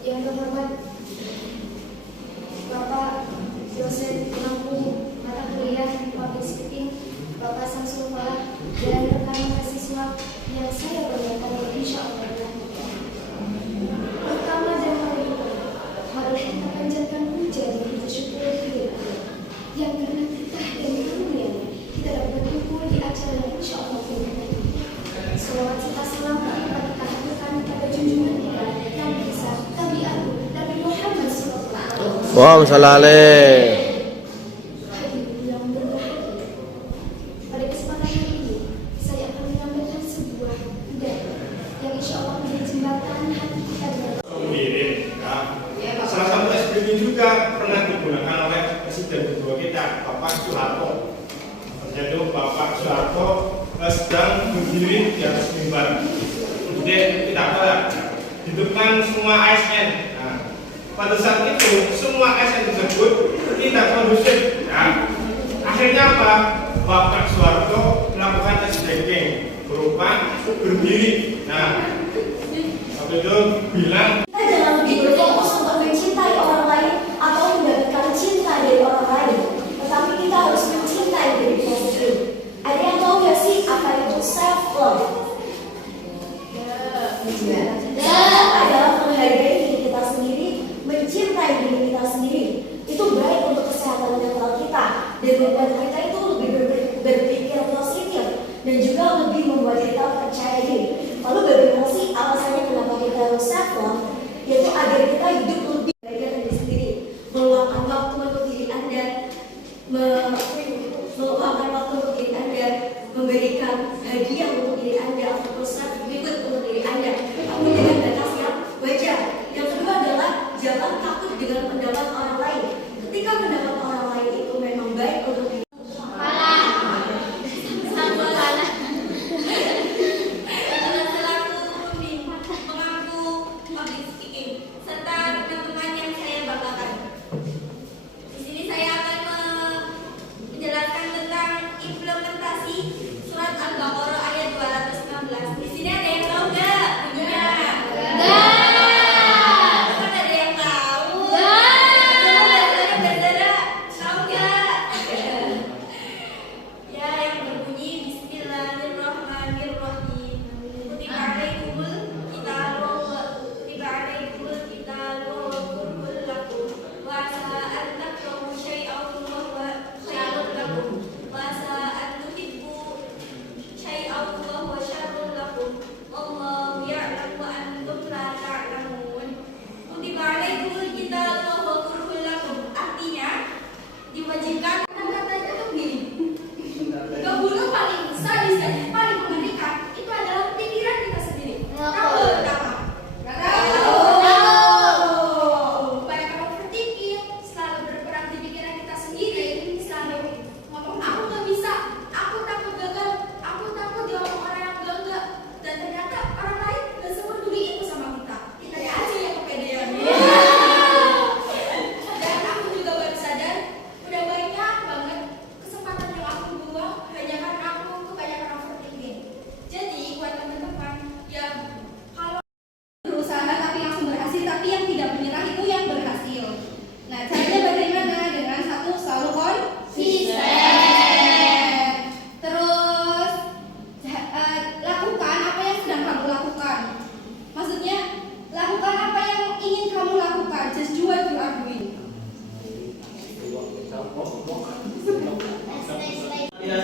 Yang terhormat Bapak dosen pengampu mata kuliah Public Speaking, Bapak Samsul Falah, dan rekan mahasiswa yang saya banggakan dan insya Allah pertama dan paling harus kita panjatkan puja dan kita syukur kepada Allah yang karena kita dan karunia kita dapat berkumpul di acara yang insya Allah ini. Selawat serta salam kita haturkan kepada junjungan kita yang besar Nabi Agung Nabi Muhammad SAW. Wow, salale. Pada kesempatan hari ini saya akan menyampaikan sebuah pidato yang insya Allah menjadi jembatan hati kita dengan salah satu SPG juga pernah digunakan oleh Presiden kedua kita, Bapak Soeharto. Jadi Bapak Soeharto sedang berdiri di atas mimbar. Kemudian kita hidupkan semua ASN. Nah, pada saat itu semua ASN tersebut tidak kondusif. Nah, akhirnya apa? Bapak Soeharto melakukan SDG berupa berdiri. Nah, waktu itu bilang kita jangan lebih berfokus untuk mencintai orang lain atau mendapatkan cinta dari orang lain, tetapi kita harus mencintai diri kita sendiri. Ada yang tahu gak sih apa itu self love? Self adalah menghargai diri kita sendiri, mencintai diri kita sendiri. Itu baik untuk kesehatan mental kita dan membuat kita itu lebih berpikir positif dan juga lebih membuat kita percaya diri. Lalu bagaimana sih alasannya kenapa kita harus self love? Yaitu agar kita hidup lebih baik dari diri sendiri, meluangkan waktu untuk diri Anda, meluangkan waktu untuk diri Anda, memberikan hadiah untuk diri Anda, atau self reward untuk diri Anda, tapi dengan batas yang wajar. Yang kedua adalah jangan takut dengan pendapat orang lain. Ketika pendapat orang lain itu memang baik untuk diri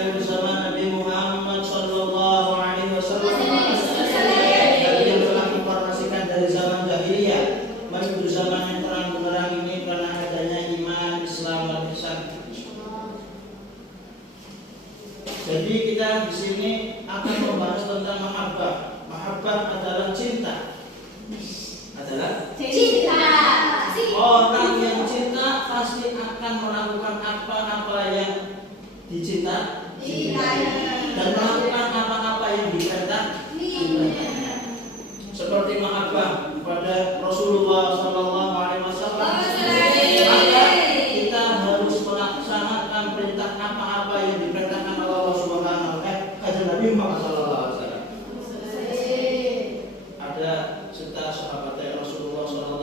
bersama Nabi Muhammad SAW yang telah diinformasikan dari zaman jahiliyah menuju zaman yang terang benderang ini karena adanya iman, Islam, dan ihsan. Jadi kita di sini akan membahas tentang mahabbah. Mahabbah adalah cinta. Orang yang cinta pasti akan melakukan apa-apa yang dicinta dan melakukan apa-apa yang diperintah. Seperti mahabbah kepada Rasulullah SAW, maka kita harus melaksanakan perintah apa-apa yang diperintahkan oleh Allah Subhanahu wa Ta'ala. Nabi Muhammad SAW. Ada serta sahabat Rasulullah SAW.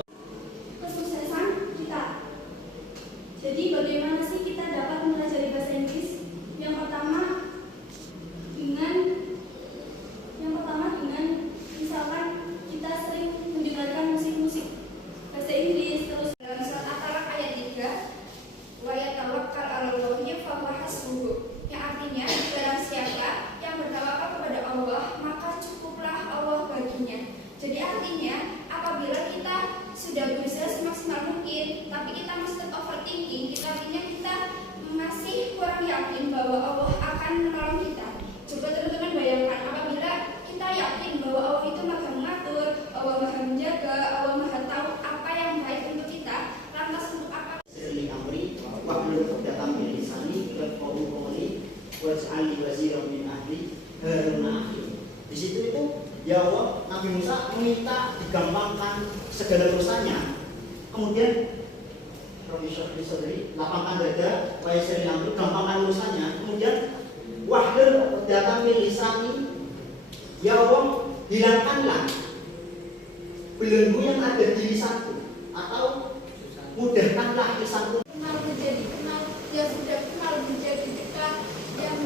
sudah berusaha semaksimal mungkin, tapi kita masih tetap overthinking, kita masih kurang yakin bahwa Allah akan menolong kita. Coba teman-teman bayangkan apabila kita yakin bahwa Allah itu maha mengatur, Allah maha menjaga, Allah maha tahu apa yang baik untuk kita, lantas untuk apa? Sirli amri wahlul 'uqdatam min lisani yafqahu qawli waj'alni waziran min ahli Harun akhi. Di situ itu ya Allah, Nabi Musa meminta digampangkan segala dosanya. Kemudian Profesor Sodri lapangkan dada, wa yassiril amri, gampangkan urusannya. Kemudian wahlul 'uqdatam min lisani, ya Allah, hilangkanlah belenggu yang ada di lisanku, atau mudahkanlah lisanku. Kenal menjadi kenal, yang sudah kenal menjadi dekat, yang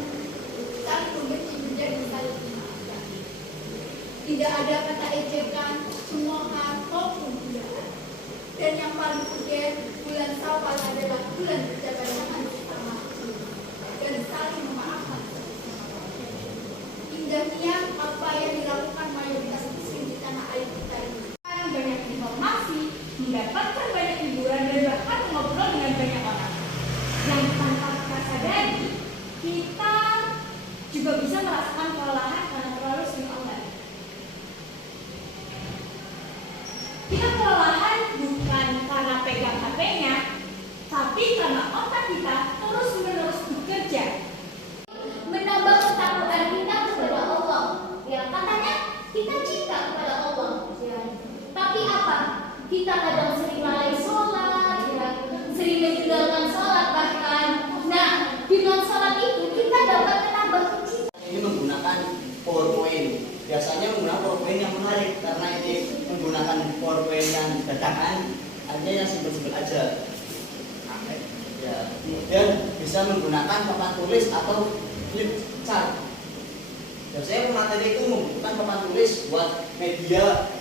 saling membenci menjadi saling memaafkan. Tidak ada kata ejekan, semua apapun tidak ada. Dan yang paling unik, bulan Syawal adalah bulan perjabanan bersama dan saling memaafkan. Indahnya apa yang dilakukan mayoritas muslim di tanah air kita ini. Banyak informasi, mendapatkan banyak hiburan dan bahkan ngobrol dengan banyak orang. Yang tanpa kita sadari, kita juga bisa merasakan kelelahan karena terlalu sering online. Kita kelelahan bukan karena pegang HP-nya, tapi karena otak kita terus-menerus bekerja. Menambah ketakwaan kita kepada Allah. Ya, katanya kita cinta kepada Allah. Ya. Tapi apa? Kita kadang sering lalai sholat, ya. Sering meninggalkan sholat bahkan. Nah, dengan sholat itu kita dapat menambah kecintaan. Ini menggunakan PowerPoint. Biasanya menggunakan PowerPoint yang menarik, karena ini menggunakan PowerPoint yang dadakan, hanya yang simpel-simpel aja. Ya, kemudian bisa menggunakan papan tulis atau flip chart. Biasanya pemateri itu membutuhkan papan tulis buat media,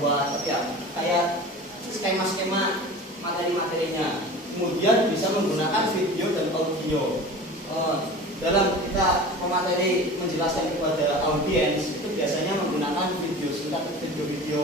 buat ya, kayak skema-skema materi-materinya. Kemudian bisa menggunakan video dan audio. Dalam kita pemateri menjelaskan kepada audiens itu biasanya menggunakan video singkat, video-video